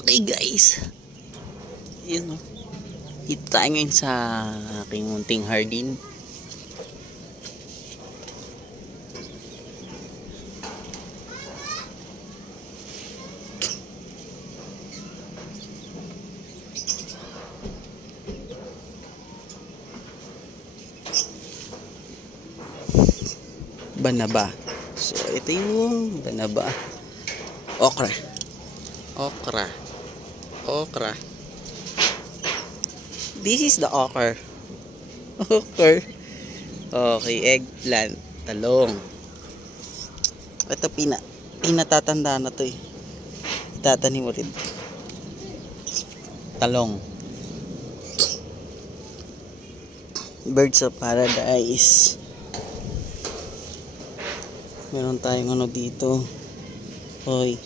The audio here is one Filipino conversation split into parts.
Okay guys, yun o. Dito tayo ngayon sa aking munting hardin. Banaba. So ito yung banaba. Okra. This is the okra. Okay, eggplant, talong. Ito pinatatanda na to eh. Itatanim ulit. Talong. Birds of paradise. Meron tayong ano dito. Hoy.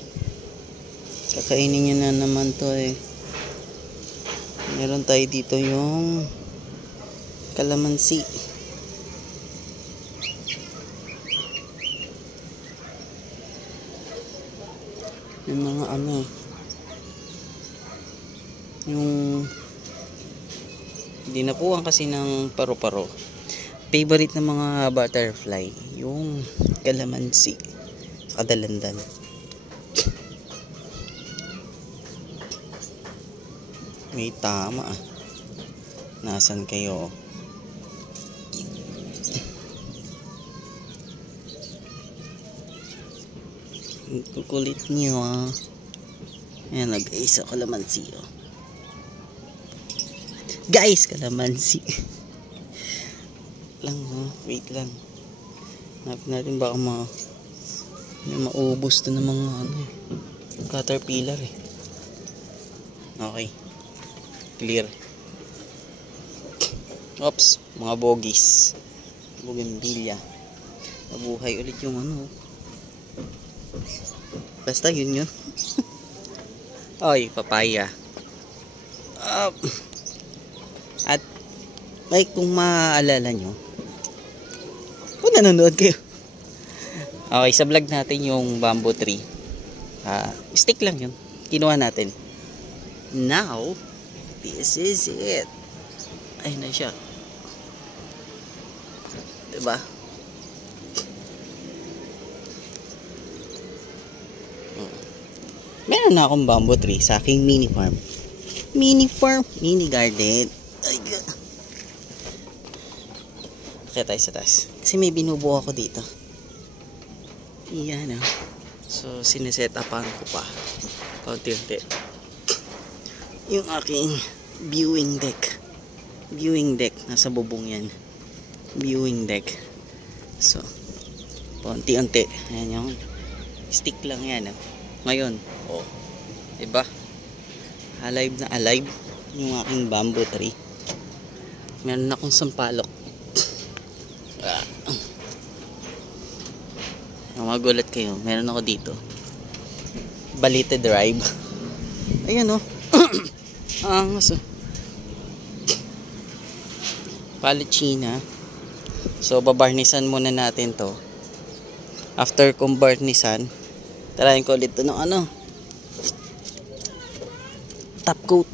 Kakainin nyo na naman to eh. Meron tayo dito yung kalamansi. Yung mga ano eh. Yung dinapuan kasi ng paru-paro. Favorite ng mga butterfly. Yung kalamansi. Sa kadalandan. May tama ah. Nasaan kayo? Kukulit niyo ah. Ayan na guys, kalamansi oh. Guys, kalamansi. Lang oh, wait lang. Hanapin natin baka may maubos to ng mga ano eh. Caterpillar eh. Okay. Clear. Oops, mga bogies. Bougainvillea. Nabuhay ulit yung ano. Basta yun. Oy, papaya. At like kung maalala nyo, kung nanonood kayo. Okay, sa vlog natin yung bamboo tree. Stick lang yun. Kinuha natin. Now, this is it. Ay na siya. Diba? Meron na akong bamboo tree sa aking mini farm. Mini garden. Ay God. Kaya tayo sa taas. Kasi may binubuo ako dito. Iyan ah. So, sineset upan ko pa. Kaunti-unti. Yung aking viewing deck. Nasa bubong yan. Viewing deck. So, paunti-unti. Ayan yung stick lang yan. Ngayon, oh, diba? Alive na alive yung aking bamboo tree. Meron akong sampalok. Magulat kayo. Meron ako dito. Balite Drive. Ayan oh. Aso. Palichina. So babarnisan muna natin to. After kong barnisan, tarayin ko ulit to ng ano, top coat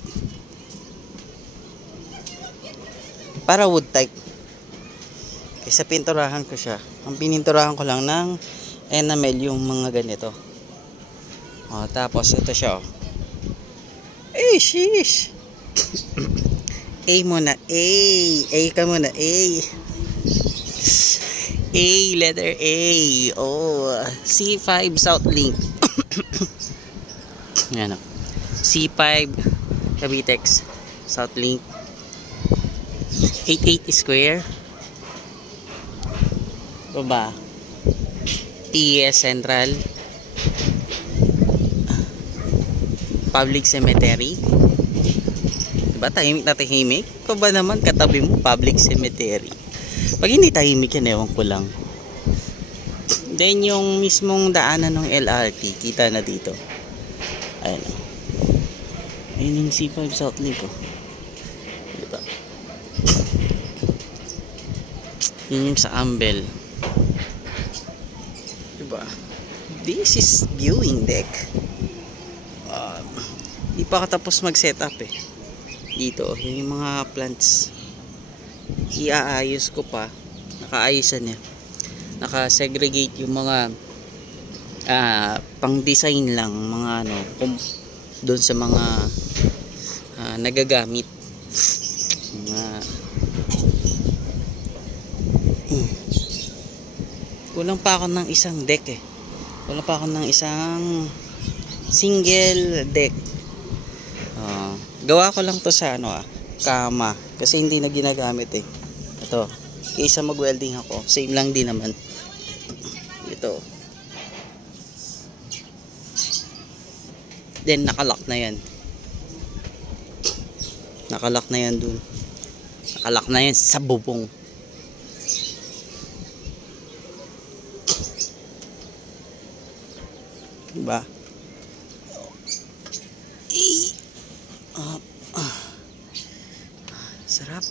para wood type. Kaysa pinturahan ko siya. Ang pininturahan ko lang ng enamel yung mga ganito. Tapos ito siya. Eh, sheesh. A muna. A ka muna. A, letter A. Oh, C5 Southlink. Yan o. C5 Cavitex Southlink 88 square. Baba. TS Central Public Cemetery. Diba tahimik na tahimik? Ito ba naman katabi mo Public Cemetery? Pag hindi tahimik yan, ewan ko lang. Then yung mismong daanan ng LRT, kita na dito. Ayan o. Ayun yung C5 Southlink oh. Diba? Yun yung sa Ambel. Diba? This is viewing deck. Hindi pa ako tapos mag-setup eh. Dito, yung mga plants. Iaayos ko pa. Nakaayosan niya. Naka-segregate yung mga pang-design lang. Mga ano, doon sa mga nagagamit. Mga kulang pa ako ng isang deck eh. Kulang pa ako ng isang single deck. Gawa ko lang to sa ano kama. Kasi hindi na ginagamit eh. Ito. Kaysa mag-welding ako. Same lang din naman. Ito. Then nakalock na yan. Nakalock na yan dun. Nakalock na yan sa bubong. Diba? Sarap.